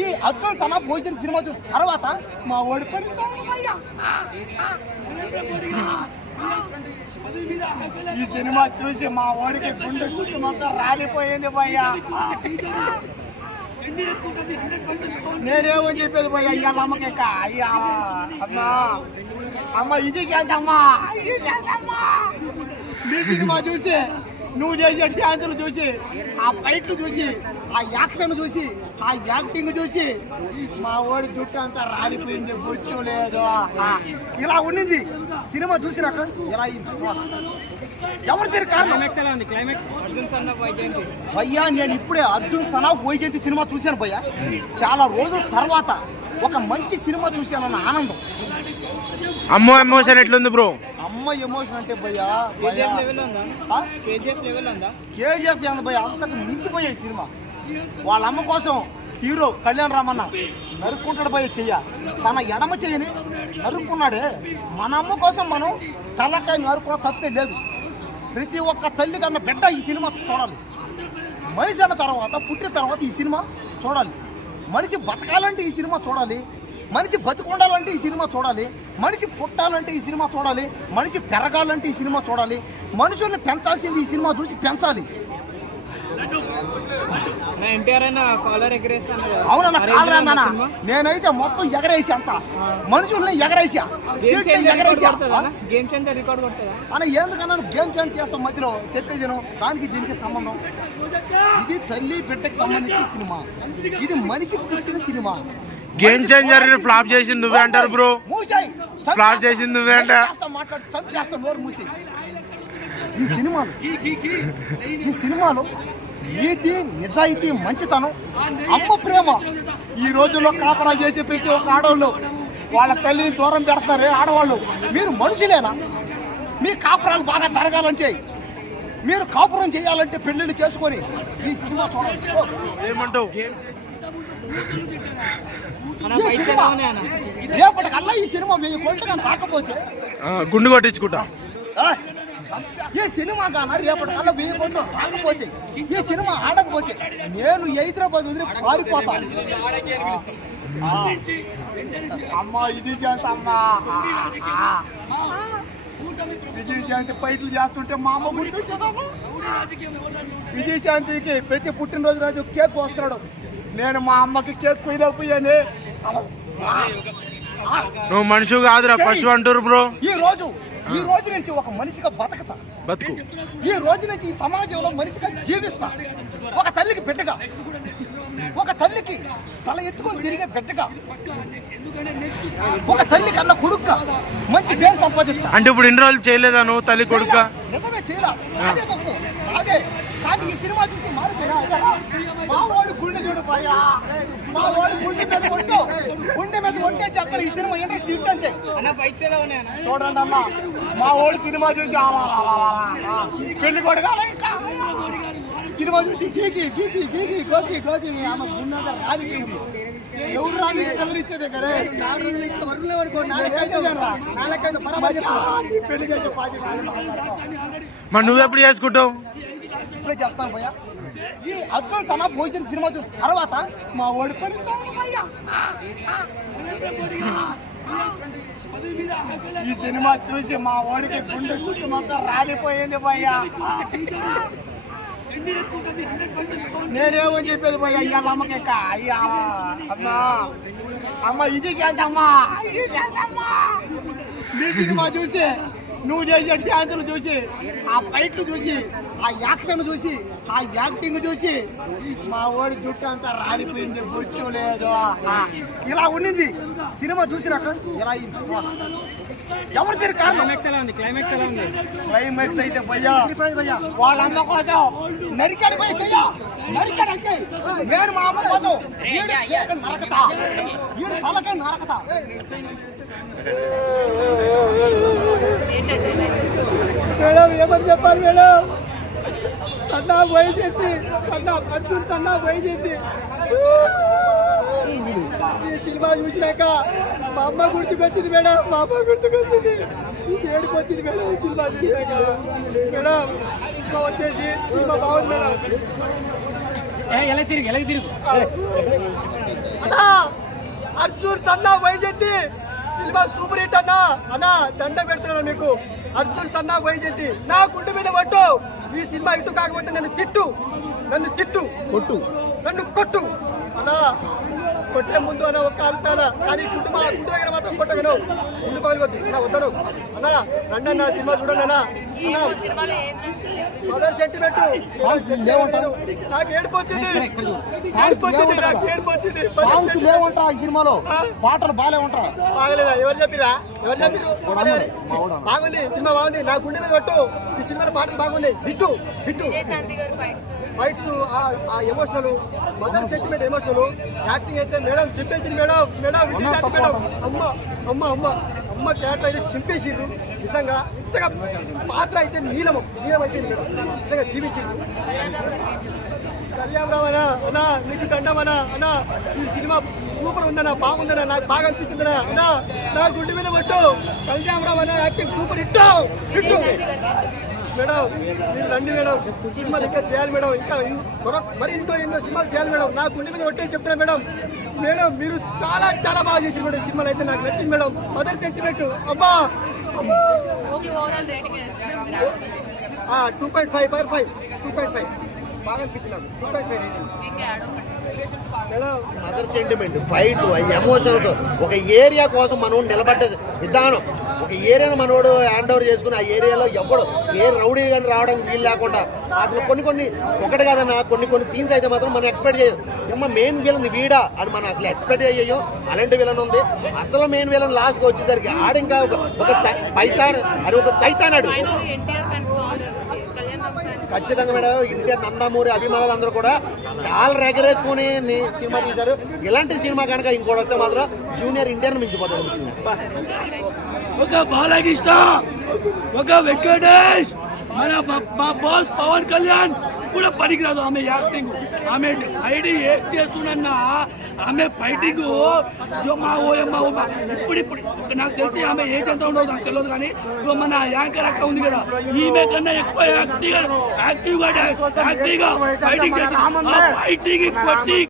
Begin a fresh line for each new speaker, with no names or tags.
ఈ అబ్దుల్ సమాబ్ భోజన్ సినిమా చూసిన తర్వాత మా ఓడి పని ఈ సినిమా చూసి మా ఓడికి గుండె గుండె మొత్తం రాలిపోయింది భయ్యా. నేనేమో చెప్పేది భయ్యా ఇవాళ అమ్మకెక్క అయ్యా అమ్మా. అమ్మ ఇది చేద్దామా? ఇది చేద్దామా? మీ సినిమా చూసి నువ్వు చేసే డ్యాన్సులు చూసి ఆ ఫైట్లు చూసి ఆ యాక్షన్ చూసి ఆ యాక్టింగ్ చూసి మా ఓడి జుట్టు అంతా రాలిపోయింది బొచ్చు లేదు. ఆ, ఇలా ఉండింది సినిమా చూసినాక ఇలా. ఎవరు కారణం?
వైజయంతి
భయ్యా నేను ఇప్పుడే అర్జున్ సనాఫ్ వైజయంతి సినిమా చూశాను భయ్యా. చాలా రోజుల తర్వాత ఒక మంచి సినిమా చూశానన్న ఆనందం.
అమ్మో ఎమోషన్ ఎట్లుంది బ్రో
అమ్మ ఎమోషన్ అంటే భయ్యా
కేజీఎఫ్
ఎంత భయ అంతకు మించిపోయాయి సినిమా. వాళ్ళ అమ్మ కోసం హీరో కళ్యాణ్ రామన్న నరుక్కుంటాడు భయ చెయ్య. తన ఎడమ చెయ్యని నరుక్కున్నాడే. మన అమ్మ కోసం మనం తలకాయ నరుక్కున్న తప్పే లేదు. ప్రతి ఒక్క తల్లి కన్న బిడ్డ ఈ సినిమా చూడాలి. మనిషి అన్న తర్వాత పుట్టిన తర్వాత ఈ సినిమా చూడాలి. మనిషి బతకాలంటే ఈ సినిమా చూడాలి. మనిషి బతికుండాలంటే ఈ సినిమా చూడాలి మనిషి పుట్టాలంటే ఈ సినిమా చూడాలి మనిషి పెరగాలంటే ఈ సినిమా చూడాలి మనుషుల్ని పెంచాల్సింది ఈ సినిమా చూసి పెంచాలి.
కాలర్
అవునన్న నేనైతే మొత్తం ఎగరేసి అంత. మనుషుల్ని ఎగరేసా ఎగరేసా.
కొడుతుందా గేమ్ చేంజర్ రికార్డ్ కొడుతుందా
అని ఎందుకన్నా గేమ్ చేంజ్ చేస్తాం మధ్యలో? చెప్పేది దానికి దీనికి సంబంధం. ఇది తల్లి బిడ్డకి సంబంధించిన సినిమా. ఇది మనిషి పుట్టిన సినిమా.
గేమ్ చేంజర్ ఫ్లాప్ చేసింది నువ్వే అంటారు బ్రో.
మూసాయి.
ఫ్లాప్ చేసింది నువ్వే అంట.
మాట్లాడు. చంపేస్తా నోరు మూసి ఈ సినిమాలు ఈ సినిమాలో నీతి నిజాయితీ మంచితనం అమ్మ ప్రేమ ఈ రోజుల్లో కాపరా చేసే ప్రతి ఒక్క ఆడవాళ్ళు వాళ్ళ తల్లిని దూరం పెడతారే ఆడవాళ్ళు. మీరు మనుషులేనా? మీ కాపురాలు బాగా జరగాలంటే మీరు కాపురం చేయాలంటే పెళ్ళిళ్ళు చేసుకొని ఈ సినిమా
ఏమంటావు?
ఈ సినిమా వెయ్యి కోట్లు కానీ రాకపోతే.
గుండు కొట్టించుకుంటా.
ఈ సినిమా కాన? రేపటి కల్లా వెయ్యి కోట్లు రాకపోతే. ఈ సినిమా ఆడకపోతే. నేను హైదరాబాద్ వదిలి పారిపోతాను ఆ. అమ్మా ఇది చేస్తామ్మా విజయశాంతి ఫైట్లు చేస్తుంటే మా అమ్మ గుర్తొచ్చేదమ్మా. విజయశాంతికి ప్రతి పుట్టినరోజు రోజు కేక్ వస్తున్నాడు నేను మా అమ్మకి కేక్ కొయ్యలేకపోయానే.
నువ్వు మనిషి కాదురా పశువు అంటారు బ్రో.
ఈ రోజు ఈ రోజు నుంచి ఒక మనిషిగా బతకతా.
బతుకు.
ఈ రోజు నుంచి ఈ సమాజంలో మనిషిగా జీవిస్తా. ఒక తల్లికి బిడ్డగా ఒక తల్లికి తల ఎత్తుకొని తిరిగే బిడ్డగా ఒక తల్లి కన్నా కొడుకుగా మంచి పేరు సంపాదిస్తా.
అంటే ఇప్పుడు ఇన్ని రోజులు చేయలేదా నువ్వు తల్లి కొడుక
నిజమే చేయరా అదే తప్పు. అదే. కానీ ఈ సినిమా చూసి మారిపోయా అదేరా? మా వాడు గుండె చూడు మా వాడు గుండె మీద కొట్టు. గుండె మీద కొట్టే చక్కర ఈ సినిమా ఇంట్రెస్ట్ ఇట్ అంతే. చూడండి అమ్మా మా ఓడి సినిమా చూసి పెళ్ళి కొడుగా సినిమా చూసి గీకి గీకి గీకి గోకి గోకి ఆమె గుండె రాలిపోయింది. ఎవరు రాని కళ్ళు ఇచ్చేదే కదే పెళ్ళికైతే పాటి
మరి నువ్వెప్పుడు చేసుకుంటావు?
ఇప్పుడే చెప్తాను భయ్యా ఈ అబ్దుల్ సమ భోజన సినిమా చూసిన తర్వాత మా ఓడి పని ఈ సినిమా చూసి మా ఓడికి గుండె గుట్టు మొత్తం రాలిపోయింది భయ్యా. నేనేమని చెప్పేది భయ్యా ఇవాళ అమ్మకి అయ్యా అమ్మా. అమ్మ ఇది చేద్దామా ఇది చేద్దామా నీ సినిమా చూసి నువ్వు చేసే డ్యాన్సులు చూసి ఆ ఫైట్లు చూసి ఆ యాక్షన్ చూసి ఆ యాక్టింగ్ చూసి మా ఓడి జుట్టు అంతా రాలిపోయింది బొచ్చు లేదు. ఆ, ఇలా ఉండింది సినిమా చూసినాక ఇలా ఎవరు దీని కారణం?
క్లైమాక్స్
అయితే భయ్యా వాళ్ళ అమ్మ కోసం నరికాడు పోయి చెయ్య. నరికాడు అంటే నేను మా అమ్మ కోసం నరకతా. ఈడు తలకే నరకతా. మేడం ఏమని చెప్పాలి మేడం? సన్నా వైజయంతి సన్నా అర్జున్ సన్నా వైజయంతి. ఈ సినిమా చూసినాక మా అమ్మ గుర్తుకొచ్చింది మేడం మా అమ్మ గుర్తుకొచ్చింది. ఏడుపు వచ్చింది మేడం ఈ సినిమా చూసినాక. మేడం సినిమా వచ్చేసి సినిమా బాగుంది మేడం.
ఎలా తిరిగి ఎలా తిరుగు.
అర్జున్ సన్న వైజయంతి. సినిమా సూపర్ హిట్ అన్న. అన్న దండం పెడుతున్నాను మీకు. అర్జున్ సన్న వైజయంతి. నా గుండె మీద పట్టు. ఈ సినిమా ఇటు కాకపోతే నన్ను తిట్టు నన్ను తిట్టు కొట్టు నన్ను కొట్టు అన్నా కొట్టే ముందు అన్న ఒక్క అడుగుతానా కానీ గుండు మా గుండు దగ్గర మాత్రం కొట్టగను గుండు పగలవద్దు అన్న వద్దను. అన్న రండి అన్న సినిమా చూడండి అన్న. మదర్ సెంటిమెంట్ నాకు
సాంగ్స్ లేవంటా ఈ సినిమాలో? పాటలు బాగాలేవంటా
బాగలేదా? ఎవరు చెప్పిరా ఎవరు చెప్పిరు బాగుంది. సినిమా బాగుంది. నా గుండె మీద పట్టు. ఈ సినిమాలో పాటలు బాగున్నాయి. హిట్టు. హిట్టు.
విజయశాంతి గారు ఫైట్స్
ఆ emotional mother sentiment emotional acting అయితే మేడం చింపేసింది మేడం మేడం విజయశాంతి మేడం. అమ్మ. అమ్మ అమ్మ అమ్మ క్యారెక్టర్ అయితే చింపేసిండ్రు. నిజంగా నిజంగా పాత్ర అయితే నీలము నీలం అయిపోయింది మేడం. నిజంగా జీవించింది కళ్యాణరావు అన్నా అన్నా నీకు దండమనా అన్నా ఈ సినిమా సూపర్ ఉందన్నా బాగుందన్నా నాకు బాగా అనిపించిందన్నా అన్నా నా గుండె మీద పట్టు కళ్యాణరావు అన్న acting super hit. Hit. Madam మీరు రండి మేడం. సినిమాలు ఇంకా చేయాలి మేడం. ఇంకా మరో- మరి ఎన్నో ఎన్నో సినిమాలు చేయాలి మేడం. నా గుండె మీద కొట్టే చెప్తున్నా మేడం. మేడం మీరు చాలా చాలా బాగా చేశారు మేడం సినిమాలు అయితే. నాకు నచ్చింది మేడం. Mother sentiment. అమ్మా! Two point five per five two point five బాగా అనిపించింది నాకు. టూ పాయింట్ ఫైవ్
ఇంకా
మదర్ సెంటిమెంట్ ఫైట్స్ ఎమోషన్స్ ఒక ఏరియా కోసం మనం నిలబడ్డ విధానం. ఒక ఏరియాను మనోడు హ్యాండ్ ఓవర్ చేసుకుని ఆ ఏరియాలో ఎవడు ఏ రౌడీ కానీ రావడానికి వీలు లేకుండా అసలు కొన్ని కొన్ని ఒకటి కాదన్నా కొన్ని కొన్ని సీన్స్ అయితే మాత్రం మనం ఎక్స్పెక్ట్ చేయం ఏమో మెయిన్ విలన్ వీడా అని మనం అసలు ఎక్స్పెక్ట్ చేయయ్యం అలాంటి విలన్ ఉంది. అసలు మెయిన్ విలన్ లాస్ట్కి వచ్చేసరికి ఆడింకా ఒక- ఒక అని ఒక సైతానాడు. ఖచ్చితంగా మేడం ఇంటర్ నందమూరి అభిమానులు అందరూ కూడా కాలు రెగరేసుకుని సినిమా తీశారు. ఇలాంటి సినిమా కనుక ఇంకోటి వస్తే మాత్రం జూనియర్ ఇండియన్ మించిపోతాడు వచ్చింది.
ఒక బాలకృష్ణ ఒక వెంకటేష్ మన మా- మా బాస్ పవన్ కళ్యాణ్ కూడా పనికిరాదు ఆమె యాక్టింగ్. ఆమె ఐడి ఏం చేస్తున్నా ఆమె ఫైటింగ్ మా ఓయమ్మ ఓ ఇప్పుడు ఇప్పుడు నాకు తెలిసి ఆమె ఏ చెంత ఉండదు నాకు తెలియదు కానీ ఇగో మన యాంకర్ అక్క ఉంది కదా ఈమె కన్నా ఎక్కువ యాక్టివ్గా యాక్టివ్గా యాక్టివ్గా యాక్టివ్గా ఫైటింగ్ చేసి ఫైటింగ్ కొట్టి